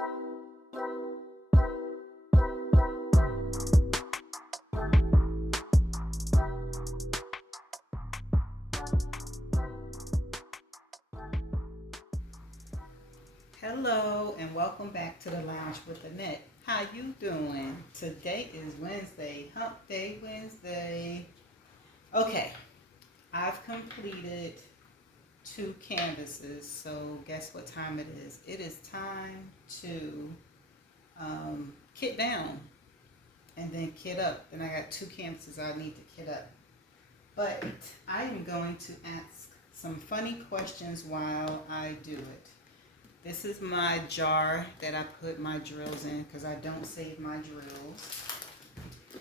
Hello and welcome back to the Lounge with Annette. How you doing? Today is Wednesday, Hump Day Wednesday. Okay, I've completed two canvases, so guess what time it is? It is time to kit down and then kit up. Then I got two canvases I need to kit up. But I am going to ask some funny questions while I do it. This is my jar that I put my drills in because I don't save my drills.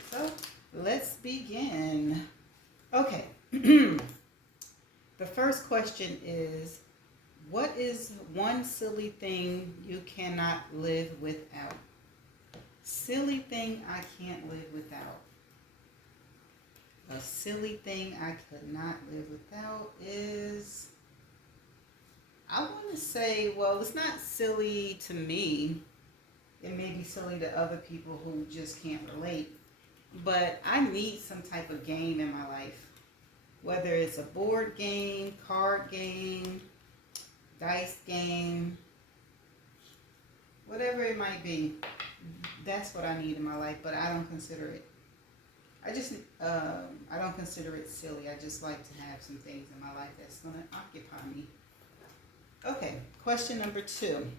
So let's begin. Okay. The first question is, what is one silly thing you cannot live without? Silly thing I can't live without. A silly thing I could not live without is, I want to say, well, it's not silly to me. It may be silly to other people who just can't relate. But I need some type of game in my life. Whether it's a board game, card game, dice game, whatever it might be. That's what I need in my life, but I don't consider it. I don't consider it silly. I just like to have some things in my life that's going to occupy me. Okay, question number 2.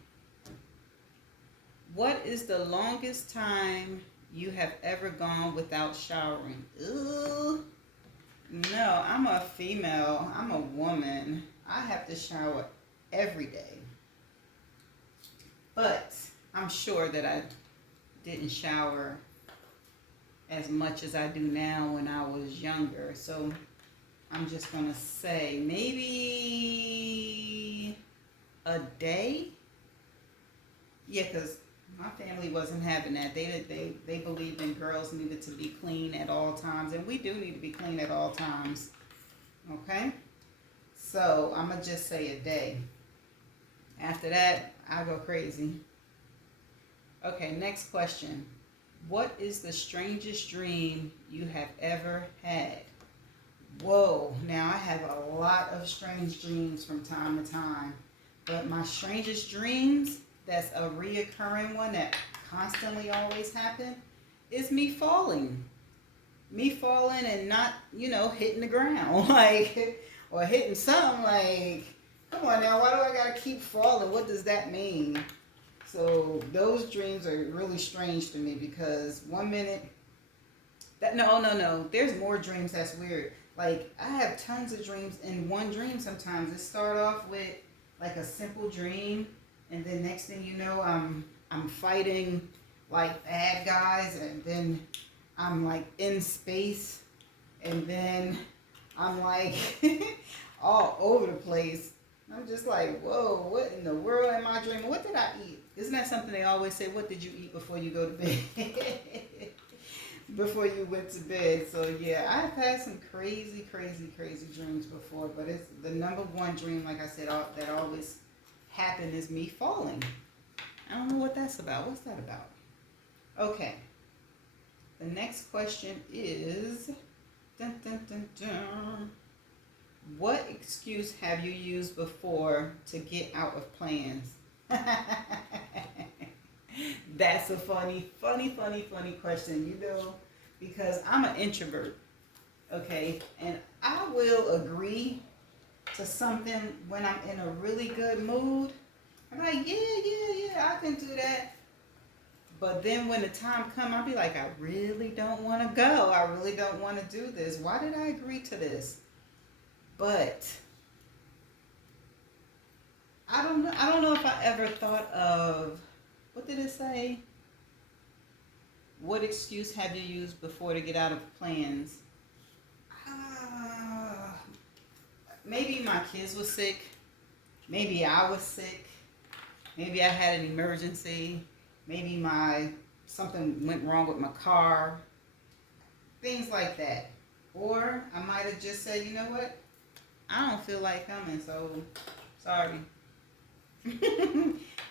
What is the longest time you have ever gone without showering? Ooh, no, I'm a female. I'm a woman. I have to shower every day. But I'm sure that I didn't shower as much as I do now when I was younger. So I'm just going to say maybe a day. Yeah, because my family wasn't having that. They believed in girls needed to be clean at all times, and we do need to be clean at all times. Okay, so I'm gonna just say a day. After that, I go crazy. Okay, next question. What is the strangest dream you have ever had? Whoa, now I have a lot of strange dreams from time to time. But my strangest dreams, that's a reoccurring one that constantly always happen, is me falling. Me falling and not, hitting the ground. Or hitting something like, come on now, why do I gotta keep falling? What does that mean? So those dreams are really strange to me because one minute, no. There's more dreams that's weird. Like, I have tons of dreams in one dream sometimes. It start off with like a simple dream, and then next thing you know, I'm fighting like bad guys, and then I'm like in space, and then I'm like all over the place. I'm just like, whoa, what in the world am I dreaming? What did I eat? Isn't that something they always say? What did you eat before you go to bed? Before you went to bed. So yeah, I've had some crazy dreams before, but it's the number one dream, like I said, that always happened is me falling. I don't know what that's about. What's that about? Okay. The next question is, dun, dun, dun, dun. What excuse have you used before to get out of plans? That's a funny question, because I'm an introvert, okay? And I will agree to something when I'm in a really good mood. I'm like, yeah, I can do that. But then when the time comes, I'll be like, I really don't want to go. I really don't want to do this. Why did I agree to this? But I don't know if I ever thought of, what did it say? What excuse have you used before to get out of plans? Maybe my kids were sick. Maybe I was sick. Maybe I had an emergency. Maybe something went wrong with my car. Things like that. Or I might have just said, you know what? I don't feel like coming, so sorry.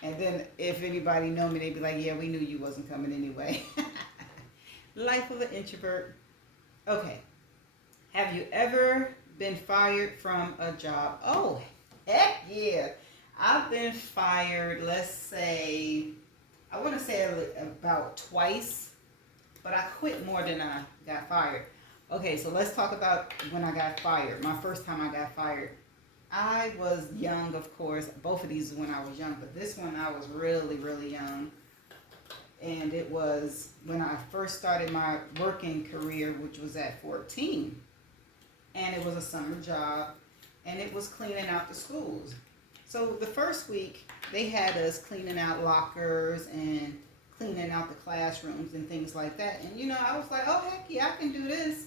And then if anybody know me, they'd be like, yeah, we knew you wasn't coming anyway. Life of an introvert. Okay. Have you ever been fired from a job? Oh, heck yeah. I've been fired, let's say, I want to say about twice, but I quit more than I got fired. Okay, so let's talk about when I got fired. My first time I got fired. I was young, of course. Both of these when I was young, but this one I was really, really young. And it was when I first started my working career, which was at 14. And it was a summer job, and it was cleaning out the schools. So the first week, they had us cleaning out lockers and cleaning out the classrooms and things like that. And I was like, oh, heck yeah, I can do this.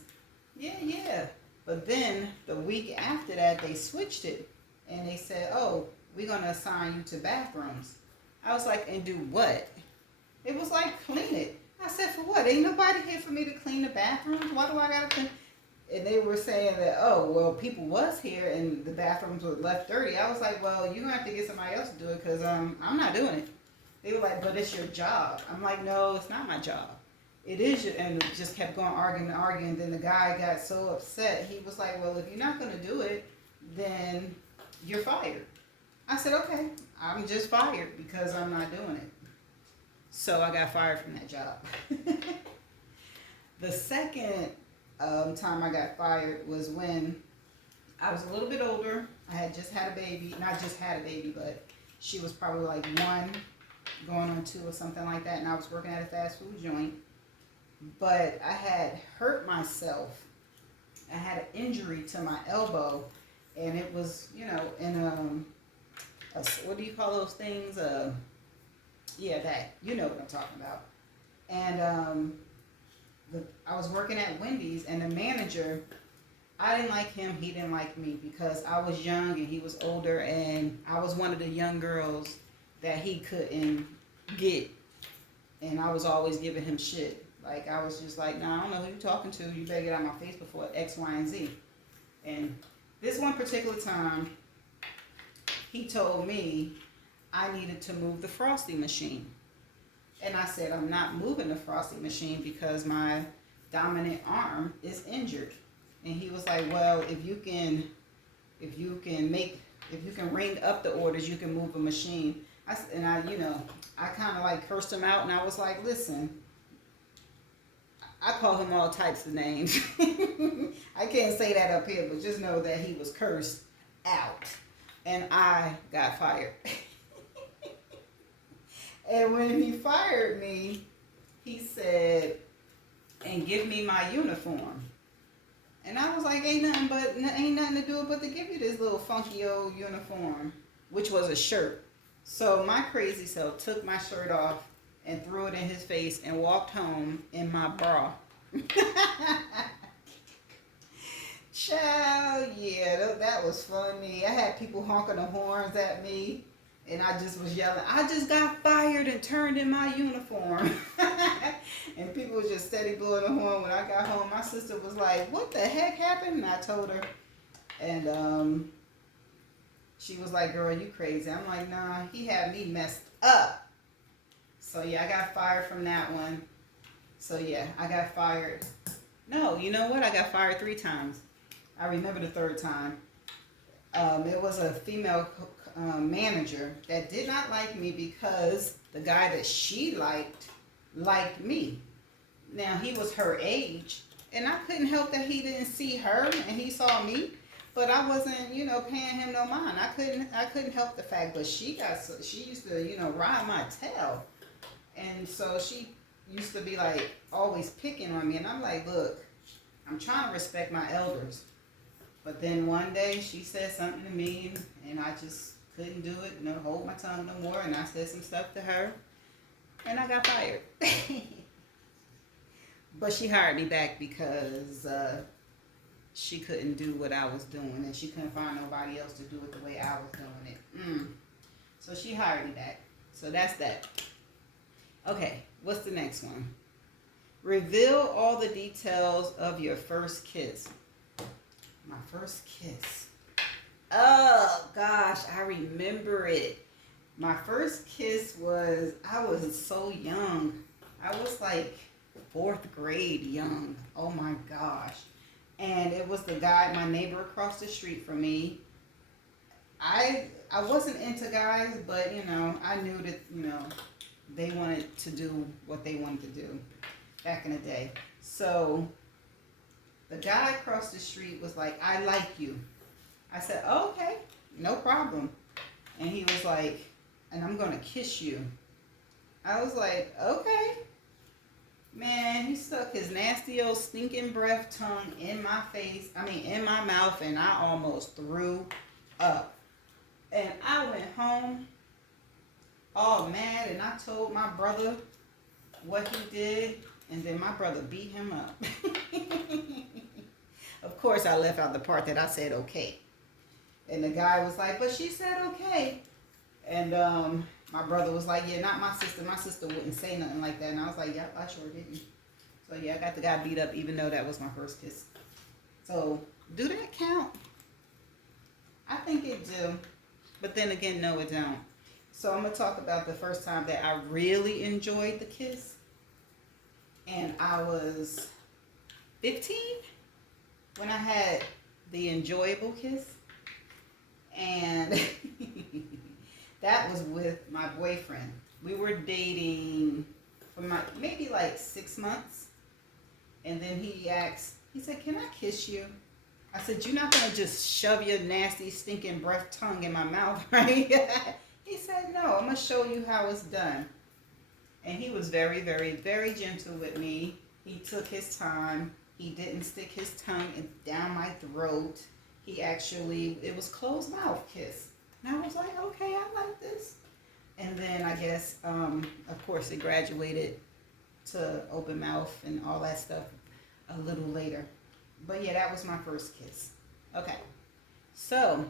Yeah. But then the week after that, they switched it. And they said, oh, we're going to assign you to bathrooms. I was like, and do what? It was like, clean it. I said, for what? Ain't nobody here for me to clean the bathrooms. Why do I got to clean? And they were saying that, oh, well, people was here and the bathrooms were left dirty. I was like, well, you're going to have to get somebody else to do it because I'm not doing it. They were like, but it's your job. I'm like, no, it's not my job. It is your, and it just kept going, arguing. Then the guy got so upset. He was like, well, if you're not going to do it, then you're fired. I said, okay, I'm just fired because I'm not doing it. So I got fired from that job. The second time I got fired was when I was a little bit older. I had just had a baby. Not just had a baby, but she was probably like 1 going on 2 or something like that. And I was working at a fast food joint. But I had hurt myself. I had an injury to my elbow. And it was, in what do you call those things? Yeah, that. You know what I'm talking about. And I was working at Wendy's, and the manager, I didn't like him, he didn't like me because I was young and he was older, and I was one of the young girls that he couldn't get, and I was always giving him shit. Like, I was just like, nah, I don't know who you're talking to, you better get out of my face before X, Y, and Z. And this one particular time, he told me I needed to move the Frosty machine. And I said, I'm not moving the Frosty machine because my dominant arm is injured. And he was like, well, if you can ring up the orders, you can move a machine. I kind of like cursed him out, and I was like, listen, I call him all types of names. I can't say that up here, but just know that he was cursed out, and I got fired. And when he fired me, he said, and give me my uniform. And I was like, ain't nothing to do but to give you this little funky old uniform, which was a shirt. So my crazy self took my shirt off and threw it in his face and walked home in my bra. Child, yeah, that was funny. I had people honking the horns at me. And I just was yelling, I just got fired and turned in my uniform. And people was just steady blowing the horn. When I got home, my sister was like, what the heck happened? And I told her. And she was like, girl, you crazy. I'm like, nah, he had me messed up. So yeah, I got fired from that one. So yeah, I got fired. No, you know what? I got fired 3 times. I remember the 3rd time. It was a female manager that did not like me because the guy that she liked me. Now, he was her age, and I couldn't help that he didn't see her and he saw me, but I wasn't, paying him no mind. I couldn't help the fact, but she used to, ride my tail. And so she used to be like always picking on me, and I'm like, look, I'm trying to respect my elders. But then one day she said something to me, and I just couldn't do it, hold my tongue no more, and I said some stuff to her, and I got fired. But she hired me back because she couldn't do what I was doing, and she couldn't find nobody else to do it the way I was doing it. So she hired me back. So that's that. Okay, what's the next one? Reveal all the details of your first kiss. My first kiss. Oh, gosh, I remember it. My first kiss was, I was so young. I was like fourth grade young. Oh my gosh. And it was the guy, my neighbor across the street from me. I wasn't into guys, but I knew that, they wanted to do what they wanted to do back in the day. So the guy across the street was like, I like you. I said, oh, okay, no problem. And he was like, and I'm going to kiss you. I was like, okay. Man, he stuck his nasty old stinking breath tongue in my face, in my mouth, and I almost threw up. And I went home all mad, and I told my brother what he did, and then my brother beat him up. Of course, I left out the part that I said okay. And the guy was like, but she said okay. And my brother was like, yeah, not my sister. My sister wouldn't say nothing like that. And I was like, yep, I sure didn't. So yeah, I got the guy beat up even though that was my first kiss. So do that count? I think it do. But then again, no, it don't. So I'm going to talk about the first time that I really enjoyed the kiss. And I was 15 when I had the enjoyable kiss. And that was with my boyfriend. We were dating for maybe like 6 months. And then he said, can I kiss you? I said, you're not going to just shove your nasty, stinking breath tongue in my mouth, right? He said, no, I'm going to show you how it's done. And he was very, very, very gentle with me. He took his time. He didn't stick his tongue down my throat. It was closed mouth kiss. And I was like, okay, I like this. And then I guess, of course, it graduated to open mouth and all that stuff a little later. But yeah, that was my first kiss. Okay. So,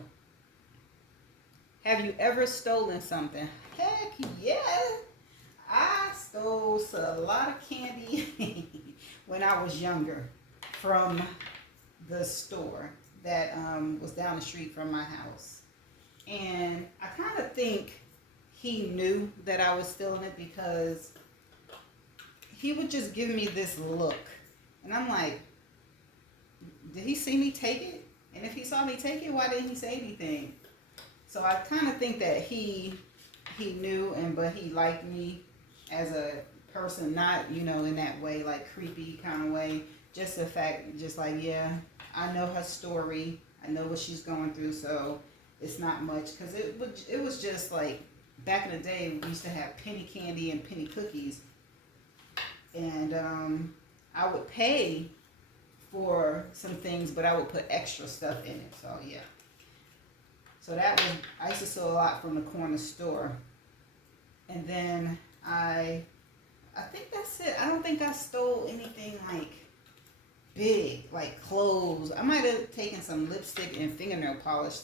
have you ever stolen something? Heck yeah. I stole a lot of candy when I was younger from the store that was down the street from my house. And I kind of think he knew that I was stealing it because he would just give me this look. And I'm like, did he see me take it? And if he saw me take it, why didn't he say anything? So I kind of think that he knew, but he liked me as a person, not, in that way, like creepy kind of way. Just the fact, just like, yeah, I know her story. I know what she's going through, so it's not much. Because it was just like, back in the day, we used to have penny candy and penny cookies. And I would pay for some things, but I would put extra stuff in it. So yeah. So I used to steal a lot from the corner store. And then I think that's it. I don't think I stole anything like big, like clothes. I might have taken some lipstick and fingernail polish,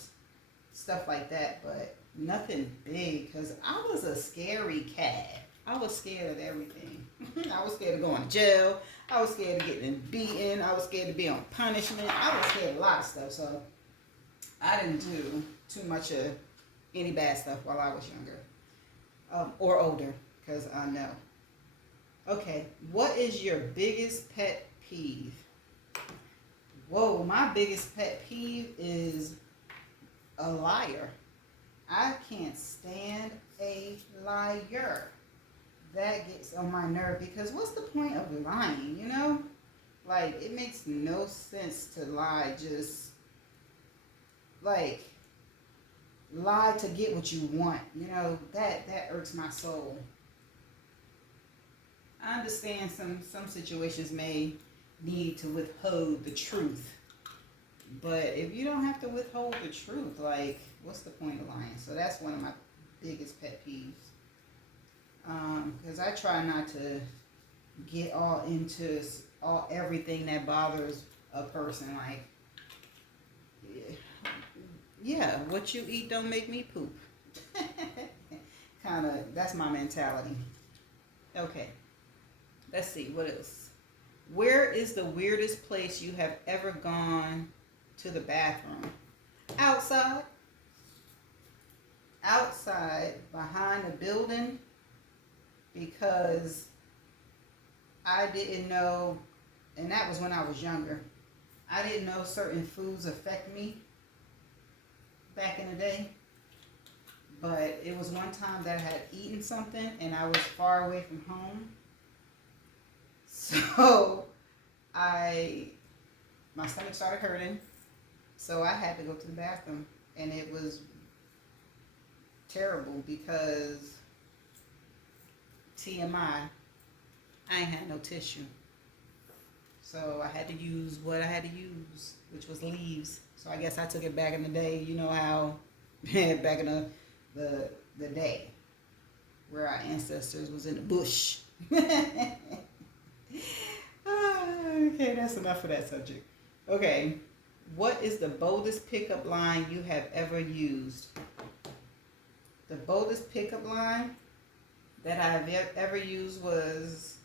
stuff like that, but nothing big, because I was a scary cat. I was scared of everything. I was scared of going to jail. I was scared of getting beaten. I was scared to be on punishment. I was scared of a lot of stuff. So I didn't do too much of any bad stuff while I was younger or older, because I know. Okay, what is your biggest pet peeve? Whoa, my biggest pet peeve is a liar. I can't stand a liar. That gets on my nerve, because what's the point of lying, Like, it makes no sense to lie, just, like, lie to get what you want, that irks my soul. I understand some situations may need to withhold the truth, but if you don't have to withhold the truth, like, what's the point of lying? So that's one of my biggest pet peeves. Because I try not to get all into everything that bothers a person. Like, yeah, what you eat don't make me poop. That's my mentality. Okay, let's see, what else? Where is the weirdest place you have ever gone to the bathroom? Outside. outside behind the building because I didn't know, and that was when I was younger. I didn't know certain foods affect me back in the day. But it was one time that I had eaten something and I was far away from home. So my stomach started hurting. So I had to go to the bathroom. And it was terrible because TMI, I ain't had no tissue. So I had to use what I had to use, which was leaves. So I guess I took it back in the day. You know how back in the day where our ancestors was in the bush. Okay, that's enough of that subject. Okay, what is the boldest pickup line you have ever used? The boldest pickup line that I've ever used was,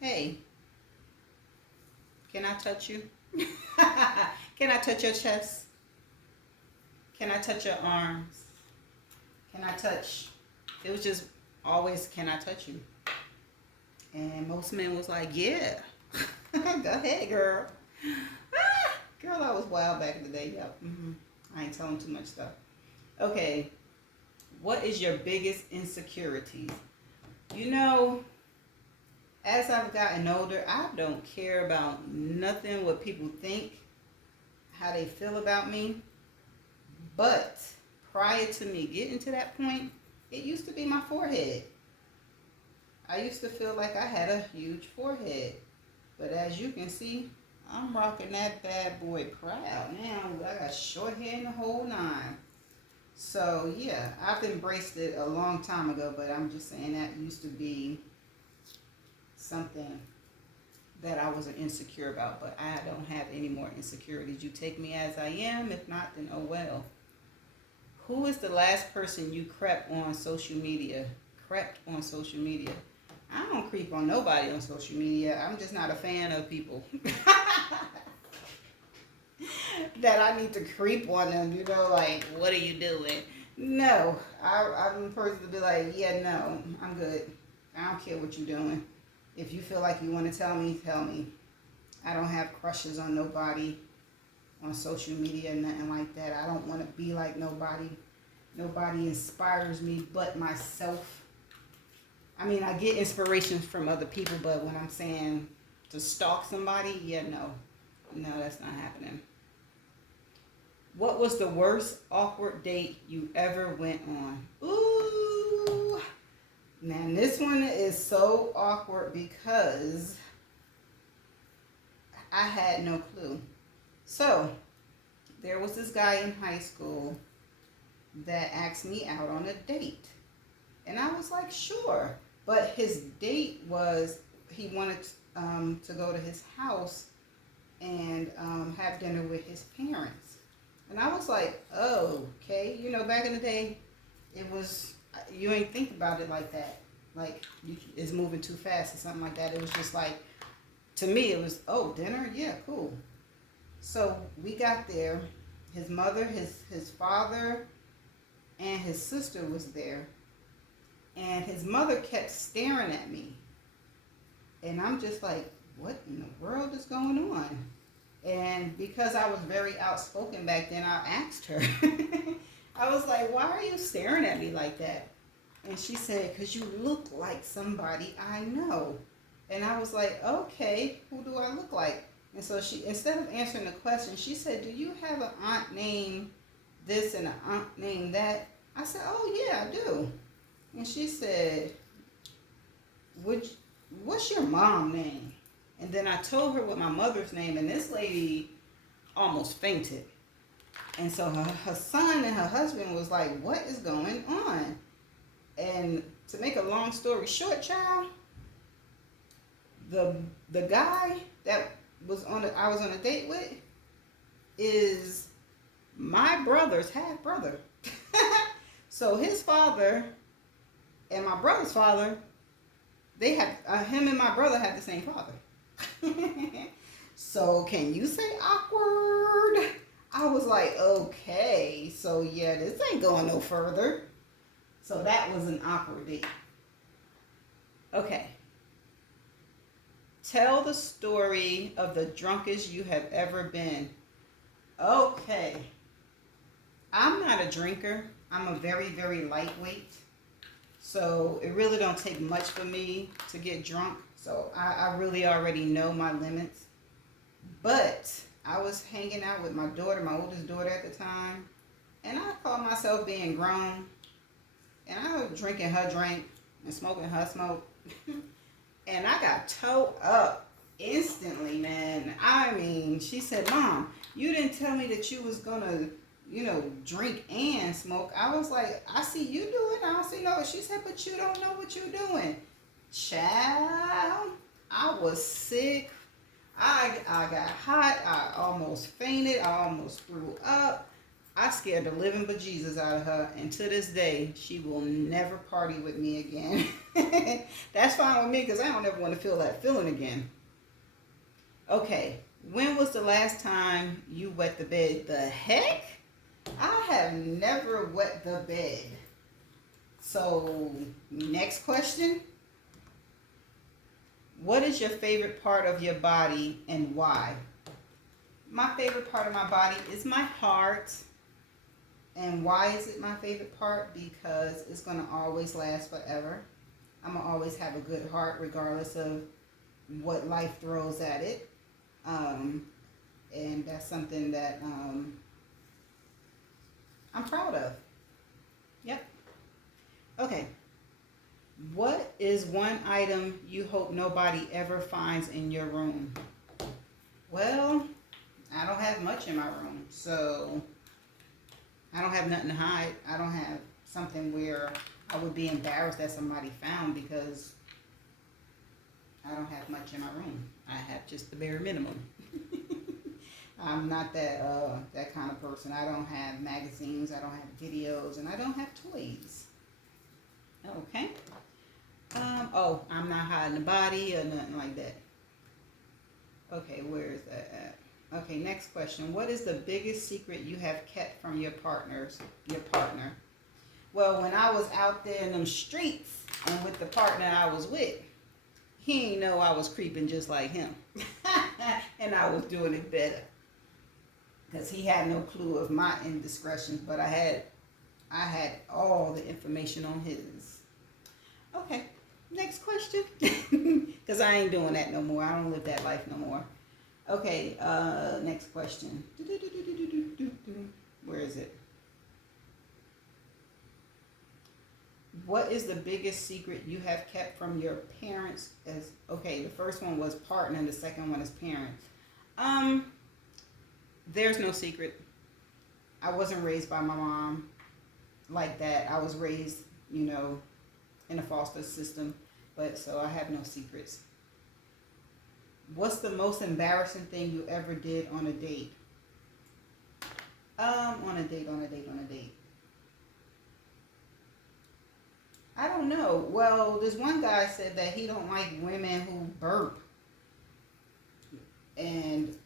hey, can I touch you? Can I touch your chest? Can I touch your arms? Can I touch? It was just always, can I touch you? And most men was like, yeah. Go ahead, girl. Girl, I was wild back in the day. Yep. I ain't telling too much stuff. Okay. What is your biggest insecurity? You know, as I've gotten older, I don't care about nothing what people think, how they feel about me. But prior to me getting to that point, it used to be my forehead. I used to feel like I had a huge forehead. But as you can see, I'm rocking that bad boy proud. Now I got short hair and the whole nine. So yeah, I've embraced it a long time ago, but I'm just saying that used to be something that I wasn't insecure about, but I don't have any more insecurities. You take me as I am. If not, then oh well. Who is the last person you crept on social media? Crept on social media. I don't creep on nobody on social media. I'm just not a fan of people. That I need to creep on them, you know, like, what are you doing? No, I'm the person to be like, yeah, no, I'm good. I don't care what you're doing. If you feel like you want to tell me, tell me. I don't have crushes on nobody on social media, nothing like that. I don't want to be like nobody. Nobody inspires me but myself. I mean, I get inspiration from other people, but when I'm saying to stalk somebody, yeah, no. No, that's not happening. What was the worst awkward date you ever went on? Ooh. Man, this one is so awkward because I had no clue. So, there was this guy in high school that asked me out on a date. And I was like, sure. But his date was, he wanted to go to his house and have dinner with his parents. And I was like, oh, okay. You know, back in the day, it was, you ain't think about it like that. Like, it's moving too fast or something like that. It was just like, to me, it was, oh, dinner? Yeah, cool. So we got there. His mother, his father, and his sister was there. And his mother kept staring at me. And I'm just like, what in the world is going on? And because I was very outspoken back then, I asked her. I was like, why are you staring at me like that? And she said, because you look like somebody I know. And I was like, okay, who do I look like? And so she, instead of answering the question, she said, do you have an aunt named this and an aunt named that? I said, oh yeah, I do. And she said, what's your mom's name? And then I told her what my mother's name, and this lady almost fainted. And so her son and her husband was like, what is going on? And to make a long story short, child, the guy that I was on a date with is my brother's half brother. So his father and my brother's father, they have him and my brother have the same father. So can you say awkward? I was like, okay, so yeah, this ain't going no further. So that was an awkward date. Okay. Tell the story of the drunkest you have ever been. Okay. I'm not a drinker. I'm a very, very lightweight. So it really don't take much for me to get drunk. So I really already know my limits. But I was hanging out with my daughter, my oldest daughter at the time. And I called myself being grown. And I was drinking her drink and smoking her smoke. And I got towed up instantly, man. I mean, she said, Mom, you didn't tell me that you was gonna, drink and smoke. I was like, I see you do it. I don't see no. She said, but you don't know what you're doing. Child, I was sick. I got hot. I almost fainted. I almost threw up. I scared the living bejesus out of her, and to this day, she will never party with me again. That's fine with me because I don't ever want to feel that feeling again. Okay, when was the last time you wet the bed? The heck? I have never wet the bed. So, next question. What is your favorite part of your body and why? My favorite part of my body is my heart. And why is it my favorite part? Because it's going to always last forever. I'm going to always have a good heart regardless of what life throws at it. And that's something that I'm proud of. Yep. Okay. What is one item you hope nobody ever finds in your room? Well, I don't have much in my room, so I don't have nothing to hide. I don't have something where I would be embarrassed that somebody found because I don't have much in my room. I have just the bare minimum. I'm not that kind of person. I don't have magazines, I don't have videos, and I don't have toys. Okay. I'm not hiding the body or nothing like that. Okay, where is that at? Okay, next question. What is the biggest secret you have kept from your partner? Well, when I was out there in them streets and with the partner I was with, he ain't know I was creeping just like him. And I was doing it better. Because he had no clue of my indiscretions, but I had all the information on his. Okay, next question. Because I ain't doing that no more. I don't live that life no more. Okay, next question. Where is it? What is the biggest secret you have kept from your parents? Okay, the first one was partner and the second one is parents. There's no secret. I wasn't raised by my mom like that. I was raised, in a foster system, but so I have no secrets. What's the most embarrassing thing you ever did on a date? On a date. I don't know. Well, this one guy said that he don't like women who burp. And,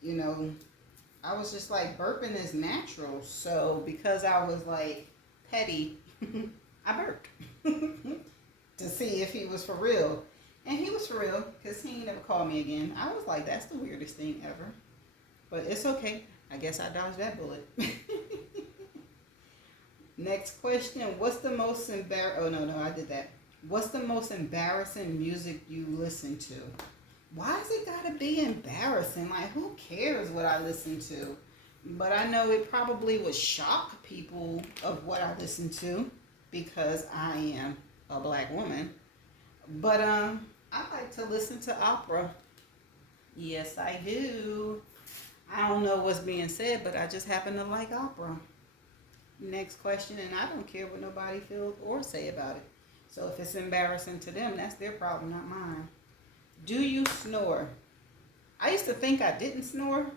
I was just like, burping is natural. So because I was like petty, I burped to see if he was for real. And he was for real because he ain't never called me again. I was like, that's the weirdest thing ever. But it's okay. I guess I dodged that bullet. Next question. What's the most I did that. What's the most embarrassing music you listen to? Why has it got to be embarrassing? Like, who cares what I listen to? But I know it probably would shock people of what I listen to because I am a black woman. But I like to listen to opera. Yes, I do. I don't know what's being said, but I just happen to like opera. Next question, and I don't care what nobody feels or say about it. So if it's embarrassing to them, that's their problem, not mine. Do you snore? I used to think I didn't snore,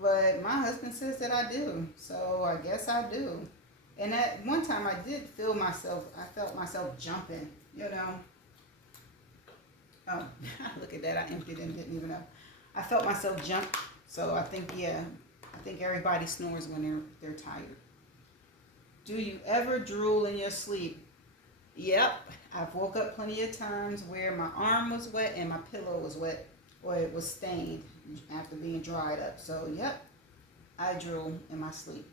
but my husband says that I do. So I guess I do. And at one time I felt myself jumping, Oh, look at that. I emptied and didn't even know. I felt myself jump. So I think everybody snores when they're tired. Do you ever drool in your sleep? Yep, I've woke up plenty of times where my arm was wet and my pillow was wet, or it was stained after being dried up. So, yep, I drool in my sleep.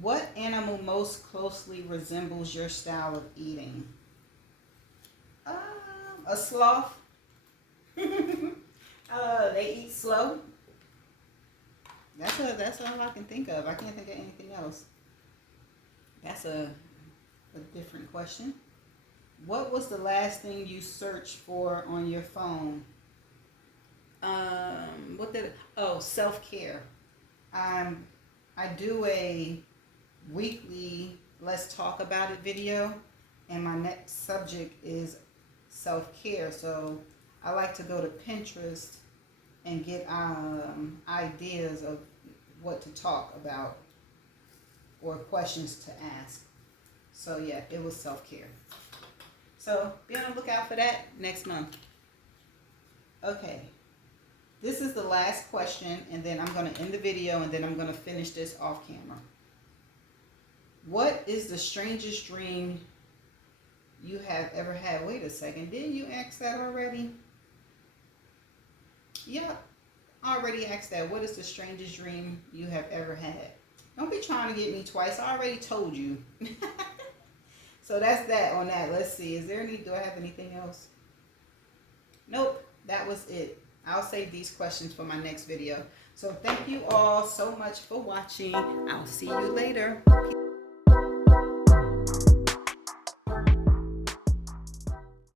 What animal most closely resembles your style of eating? A sloth. They eat slow. That's all I can think of. I can't think of anything else. That's a different question. What was the last thing you searched for on your phone? Self-care. I do a weekly Let's Talk About It video, and my next subject is self-care. So I like to go to Pinterest and get ideas of what to talk about or questions to ask. So yeah, it was self-care. So be on the lookout for that next month. Okay, this is the last question, and then I'm going to end the video, and then I'm going to finish this off camera. What is the strangest dream you have ever had? Wait a second, didn't you ask that already? Yeah, I already asked that. What is the strangest dream you have ever had? Don't be trying to get me twice. I already told you. So that's that on that. Let's see. Do I have anything else? Nope. That was it. I'll save these questions for my next video. So thank you all so much for watching. I'll see you later.